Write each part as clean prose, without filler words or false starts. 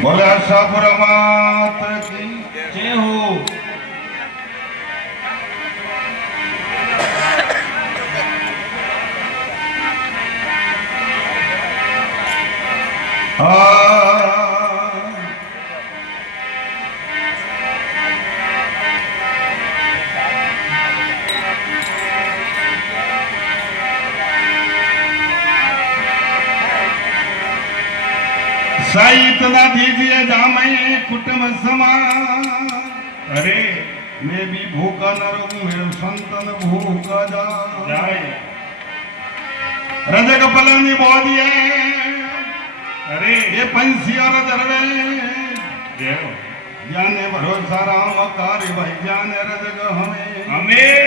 बोले आशापुर मात की जय हो। साई इतना दीजिए जामई कुटुंब समान। अरे मैं भी भूखा न रहूं, मेरे संतन भूखा जाए। रजक पलनी बोधिए, अरे ये पंछी और दरवे जाने भरोसा राम कार्य भाई जाने रजक हमें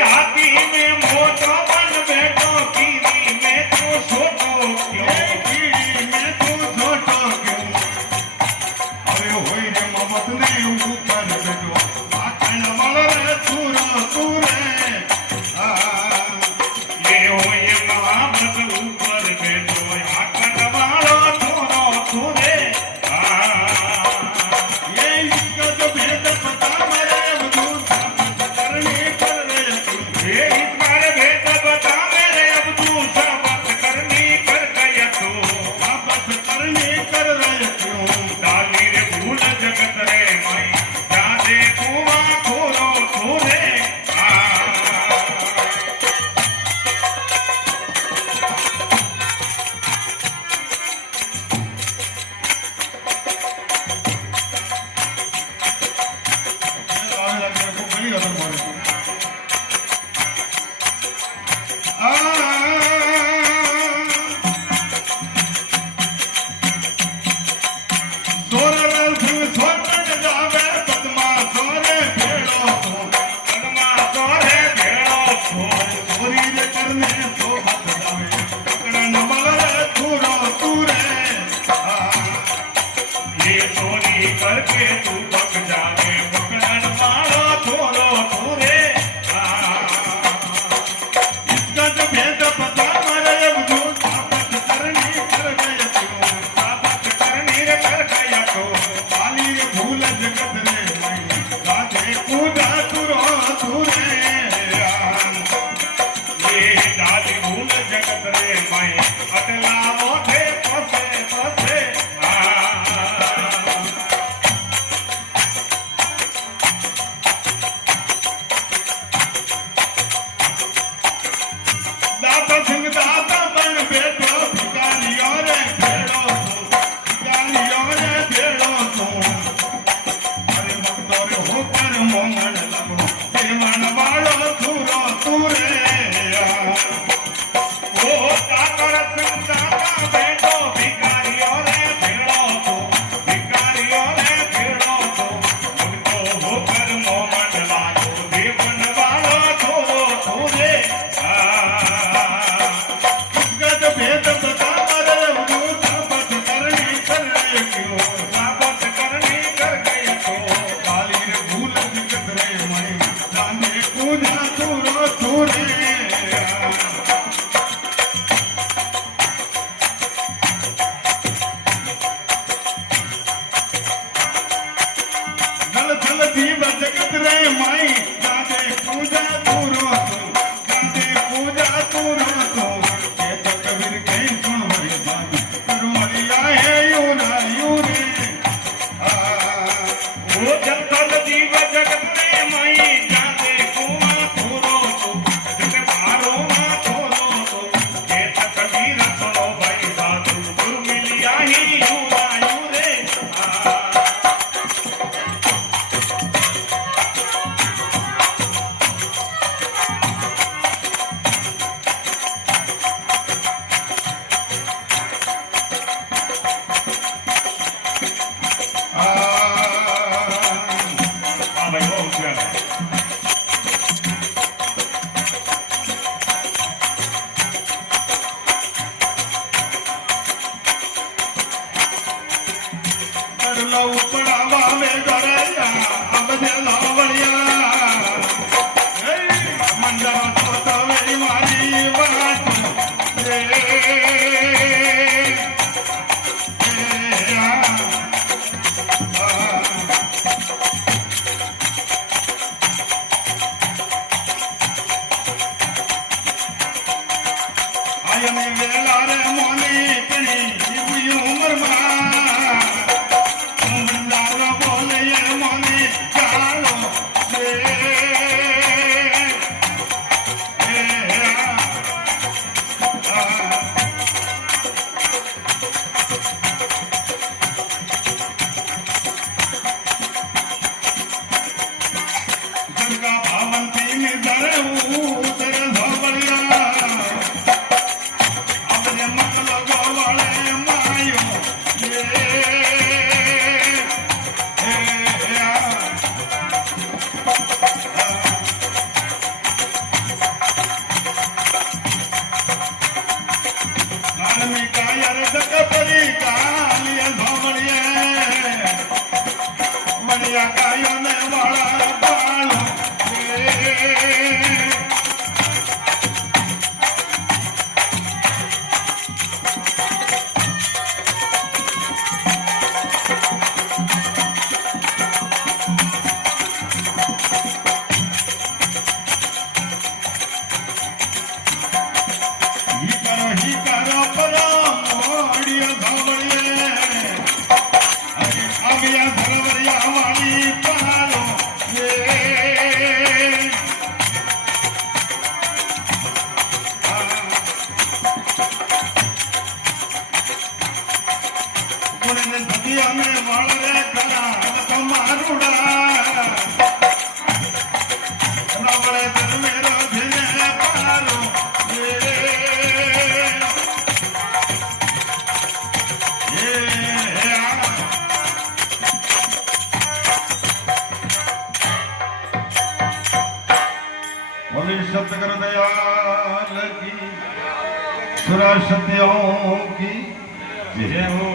हाथी में मोटो बन बैठो, कीड़ी में तो छोटो ઉપડાવા મે ગળ્યા અબજે લાવણિયા મંડા તો તવે મારી વાત આયને વેલા રે મોની કણી જીવી ઉમરમાં મંડા બોલે મોની ચાલો ગંગા ભાવંતી ને દરેવું તેરે ધોબળિયા अपने मतलब वाले मायो आदमी का यार दकपरी कालिया धोमड़िए मनिया कायो में वाला बालो ही करो परा मोड़िया धोबड़िए अगिया धरवरिया वाली पालो गुण धतिया में वाले करा तो मारूड़ा नवड़े दिल मेरो धिने पालो सतगर दयाल की सुरा सत्यों की जय हो।